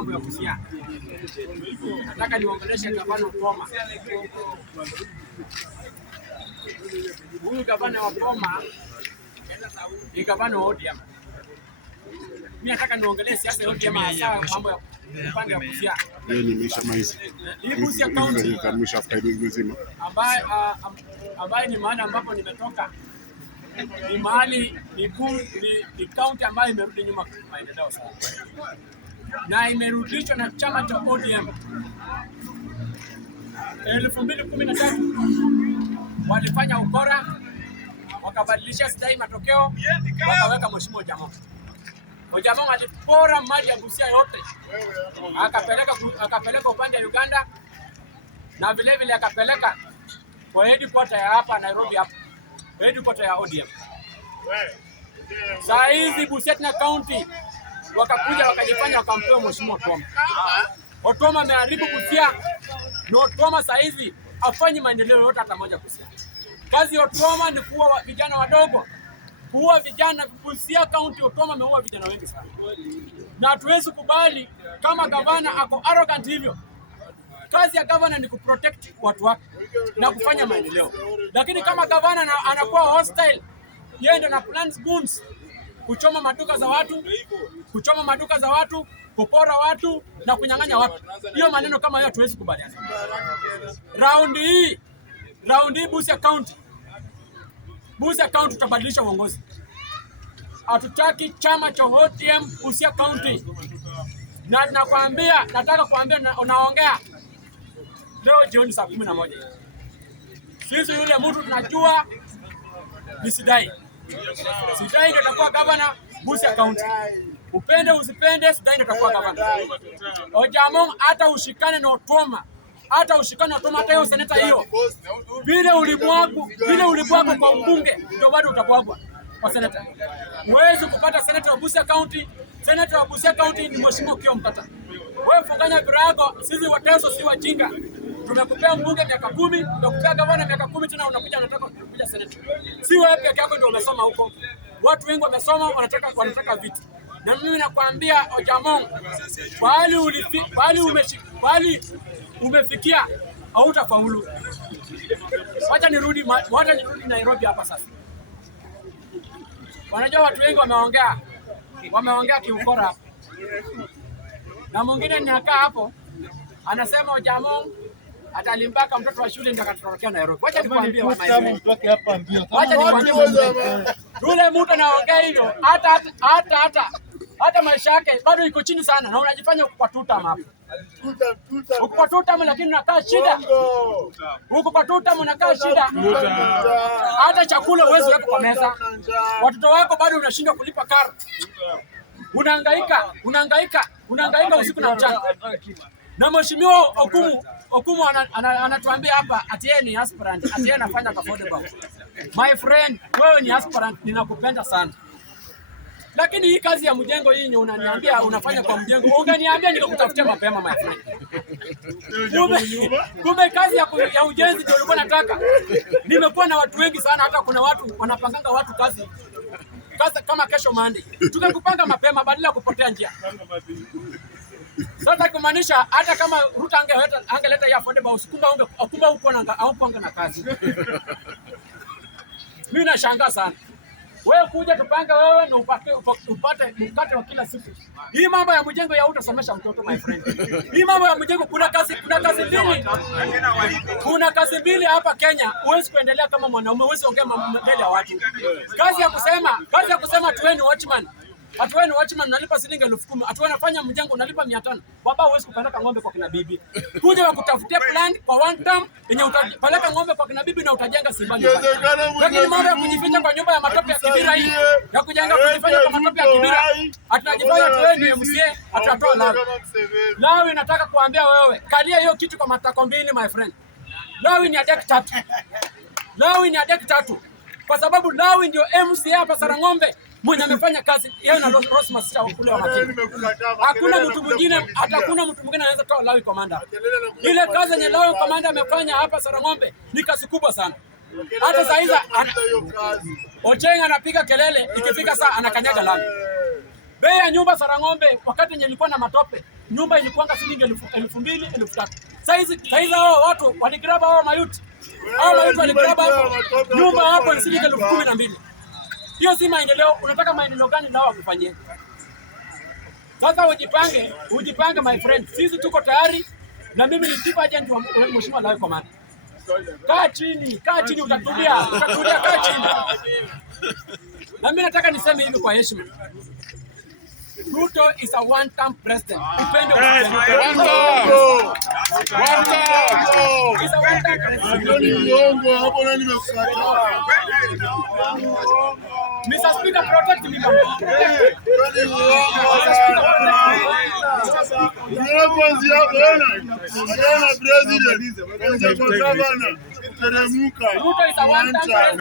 mambo ya Busia. Nataka niongeleshe gavana Otuoma. Huyu gavana wa Otuoma ni gavana wa ODM. Mimi nataka niongelee siasa ya ODM hasa mambo ya upande wa Busia. Yeye ni Misha Maizi. Hii Busia County ambaye ni mahali ambapo nimetoka. Ni mahali ni county ambayo imerudi nyuma kwa maendeleo sana. Na imerudishwa na chama cha ODM. 2013 walifanya ukora, wakabadilisha sidai matokeo, wakaweka mheshimiwa Ojamong. Ojamong alipora mali ya Busia yote, akapeleka upande wa Uganda, na vile vile akapeleka kwa headquarter ya hapa Nairobi, hapa headquarter ya ODM. Saa hizi Busia na county wakakuja wakajifanya wakampea mheshimiwa Otuoma. Otuoma ameharibu Busia, na Otuoma saa hizi hafanyi maendeleo yote hata moja Busia. Kazi ya Otuoma ni kuua vijana wadogo, kuua vijana. Busia county Otuoma ameua vijana wengi sana, na hatuwezi kubali kama gavana ako arrogant hivyo. Kazi ya gavana ni kuprotect watu wake na kufanya maendeleo, lakini kama gavana anakuwa hostile, yeye ndio na plans goons, kuchoma maduka za watu, kupora watu na kunyang'anya watu. Hiyo maneno kama hiyo hatuwezi kubaliana. Round hii Busia County tutabadilisha uongozi. Hatutaki chama cha ODM Busia County. Na nataka kuambia unaongea leo jioni saa 11. Sisi yule mtu tunajua ni Sidai. Sidai ndio atakuwa gavana Busia County. Upende usipende, Sidai ndio atakuwa gavana. Ojamong hata ushikane na Otuoma, hata hiyo seneta hiyo. Vile ulibwaga kwa mbunge ndio bado utabwagwa kwa seneta. Huwezi kupata seneta wa Busia County. Seneta wa Busia County ni mheshimiwa Kio Mtata. Wewe funganya virago, sisi Wateso si wajinga. Tumekupea mbunge miaka 10, tumekupea gavana miaka 10, tena unakuja unataka kuja seneta. Si wewe peke yako ndio umesoma huko. Watu wengi wamesoma, wanataka viti. Na mimi nakwambia Ojamong, bali umefikia hautafaulu. Wacha nirudi Nairobi hapa sasa. Wanajua watu wengi wameongea kiukora hapa. Na mwingine ninakaa hapo anasema Ojamong atalimbaka mtoto wa shule ndio akatorokea Nairobi. Wacha nikwambie yule mtu anaongea hivyo hata maisha yake bado iko chini sana, na unajifanya uko kwa tutam hapo. Uko kwa tutam lakini unakaa shida. Uko kwa tutam unakaa shida. Hata chakula huwezi weka kwa meza. Watoto wako bado unashindwa kulipa karo. Unahangaika usiku na mchana. Na mheshimiwa Okumu anatuambia hapa ati yeye ni aspirant, ati yeye anafanya affordable. My friend, wewe ni aspirant, ninakupenda sana. Lakini hii kazi ya mjengo hii unaniambia unafanya kwa mjengo, ungeniambia nikakutafutia mapema my friend. Kumbe kazi ya ujenzi ndio ulikuwa nataka. Nimekuwa na watu wengi sana, hata kuna watu wanapanganga watu kazi kama kesho Monday. Tukakupanga mapema badala ya kupotea njia. Sasa kumaanisha hata kama Ruto angeleta ya affordable kumbe huko na kazi. Mimi nashangaa sana. Wewe kuja tupanga wewe na upate mkate wa kila siku. Hii mambo ya mjengo ya utasomesha mtoto my friend. Hii mambo ya mjengo kuna kazi mbili. Kuna kazi mbili hapa Kenya. Huwezi kuendelea kama mwanaume, huwezi ongea mbele ya watu. Kazi ya kusema tuweni watchman. Atuweni watchman nalipa shilingi 10,000. Atuwanafanya mjengo nalipa 500. Baba huwezi kupeleka ng'ombe kwa kina bibi. Kuja wakutafutia plan kwa one term yenye utapeleka ng'ombe kwa kina bibi na utajenga Simbani. Lakini mambo ya kujificha kwa nyumba ya matope ya Kibira hii. Ya kujenga kujifanya kwa matope ya Kibira. Atunajifanya tuweni MCA, atatoa lawi. Lawi nataka kuambia wewe, kalia hiyo kitu kwa matako mbili my friend. Lawi ni adeki 3. Kwa sababu Lawi ndio MCA hapa Sarang'ombe. Mwenye amefanya kazi yeye na Rose Masita kule wakati. Hakuna mtu mwingine anaweza toa Lawi Commander. Ile kazi yenye Lawi Commander amefanya hapa Sarang'ombe ni kazi kubwa sana. Hata saa hizi Ochieng anapiga kelele, ikifika saa anakanyaga lami. Bei ya nyumba Sarang'ombe wakati yenye ilikuwa na matope nyumba ilikuanga shilingi 2,000 3,000. Saizi hao watu waligraba hao mayuti. Hao mayuti waligraba nyumba hapo ni shilingi 12,000. Hiyo si maendeleo. Unataka maendeleo gani ndio wakufanyie? Sasa ujipange my friend. Sisi tuko tayari na mimi ni chief agent wa Mheshimiwa Lawi Komanda. Kaa chini utatulia, kaa chini. Na mimi nataka niseme hivi kwa heshima. Ruto is a one-term president. Upende Mr. Speaker, protect me. Ruto is a one-term president.